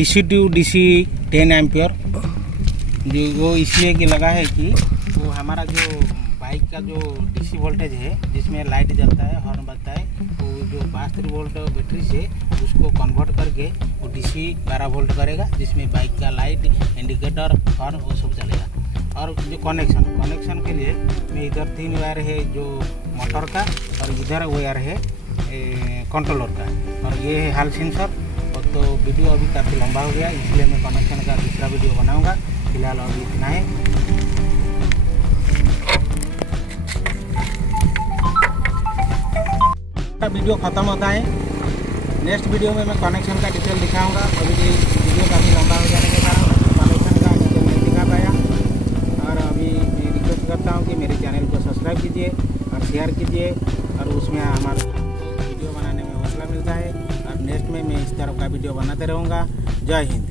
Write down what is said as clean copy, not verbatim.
DC to DC 10 ampere जो वो इसलिए कि लगा है कि वो हमारा जो बाइक का जो DC वोल्टेज है जिसमें लाइट जलता है, हॉर्न बजता है, वो जो 62 वोल्ट बैटरी से उसको कन्वर्ट करके वो DC 12 वोल्ट करेगा, जिसमें बाइक का लाइट, इंडिकेटर, हॉर्न वो सब चलेगा। और जो कनेक्शन के लिए में इधर 3 वायर है जो मोटर का, और इधर वायर है कंट्रोलर का, और ये है हाल सेंसर। और तो वीडियो अभी काफ़ी लंबा हो गया, इसलिए मैं कनेक्शन का दूसरा वीडियो बनाऊंगा। फिलहाल अभी इतना है। वीडियो ख़त्म होता है, नेक्स्ट वीडियो में मैं कनेक्शन का डिटेल दिखाऊंगा। अभी वीडियो काफ़ी लंबा हो जाने के कारण कनेक्शन का डिटेल नहीं दिखा पाया। और अभी मैं रिक्वेस्ट करता हूँ कि मेरे चैनल को सब्सक्राइब कीजिए और शेयर कीजिए, और उसमें हमारा वीडियो बनाने में हौसला मिलता है। और नेक्स्ट में मैं इस तरह का वीडियो बनाते रहूँगा। जय हिंद।